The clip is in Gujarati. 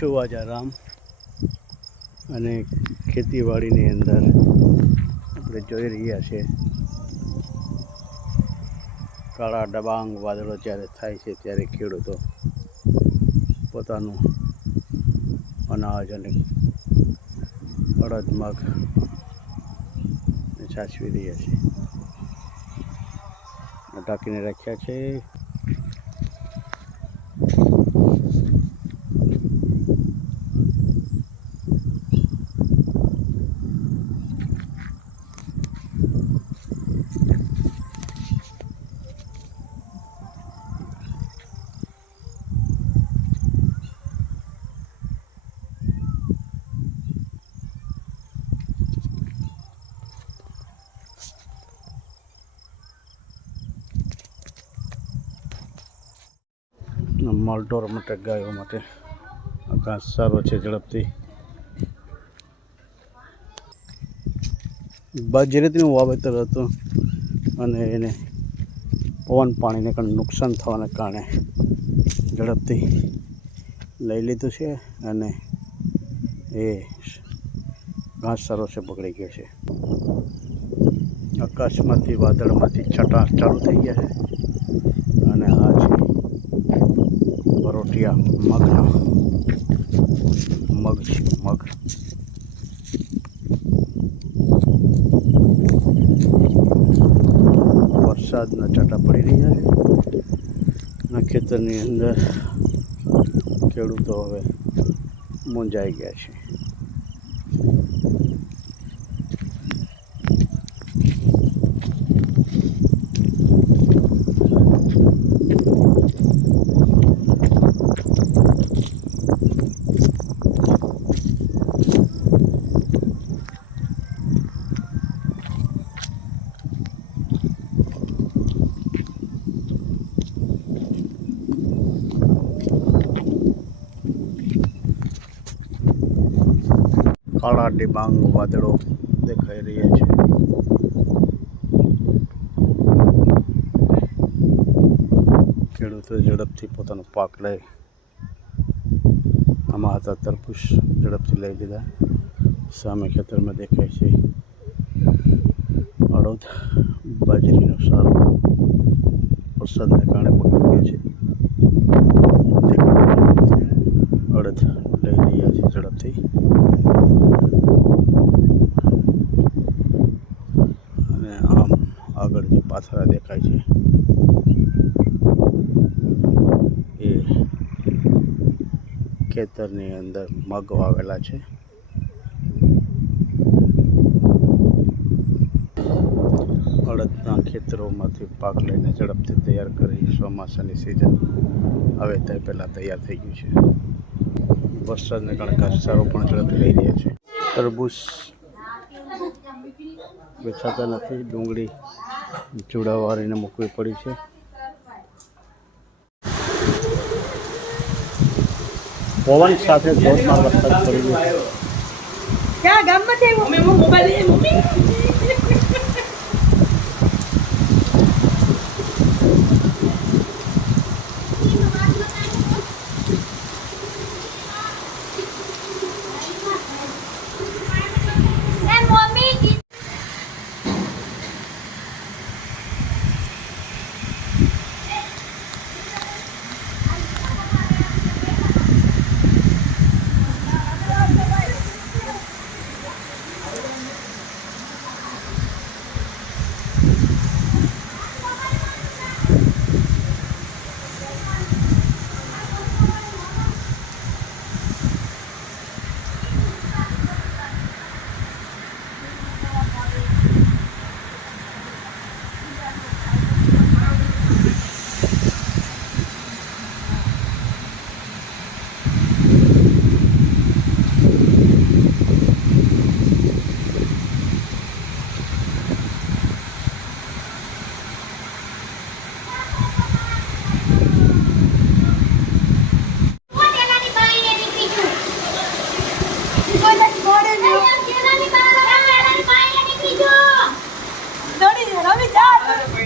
છું વાજારામ અને ખેતીવાડીની અંદર આપણે જોઈ રહ્યા છીએ કાળા ડબાંગ વાદળો જ્યારે થાય છે ત્યારે ખેડૂતો પોતાનું અનાજ અને અડદ મગ સાચવી રહ્યા છે. ઢાંકીને રાખ્યા છે. માલઢોર માટે ગાયો માટે. ઘાસ સારો છે ઝડપથી. બાજરીનું વાવેતર હતું અને એને પવન પાણીને કારણે નુકસાન થવાને કારણે ઝડપથી લઈ લીધું છે અને એ ઘાસ સારો છે પકડી ગયો છે. આકાશમાંથી વાદળમાંથી છટા ચાલુ થઈ ગયા છે અને આ છે પરોઠિયા મગના મગ છે, મગ. વરસાદના છાંટા પડી રહ્યા છે. અને ખેતરની અંદર ખેડૂતો હવે મૂંઝાઈ ગયા છે. કાળા ડિબાંગ વાદળો દેખાઈ રહ્યા છે. ખેડૂતો ઝડપથી પોતાનો પાક લઈ આમાં હતા તરબૂચ ઝડપથી લઈ લીધા. સામે ખેતરમાં દેખાય છે અડદ બાજરીનો સારો વરસાદને કારણે પકડી ગયો છે. અડદ લઈ રહ્યા છે ઝડપથી. અને આમ આગળ જે પાથરા દેખાય છે, એ ખેતરની અંદર મગ વાવેલા છે. અડદના ખેતરોમાંથી પાક લઈને ઝડપથી તૈયાર કરી ચોમાસાની સિઝન હવે તે પહેલાં તૈયાર થઈ ગયું છે. વરસાદને કારણે ઘાસચારો પણ ઝડપથી લઈ રહ્યા છે તરબૂચ વેચાતા નથી ડુંગળી ચૂડાવાળીને મૂકવી પડી છે પવન સાથે ધોધમાર વરસાદ પડી ગયો છે ક્યાં ગામમાં? મમ્મી, મોબાઈલ મમ્મી.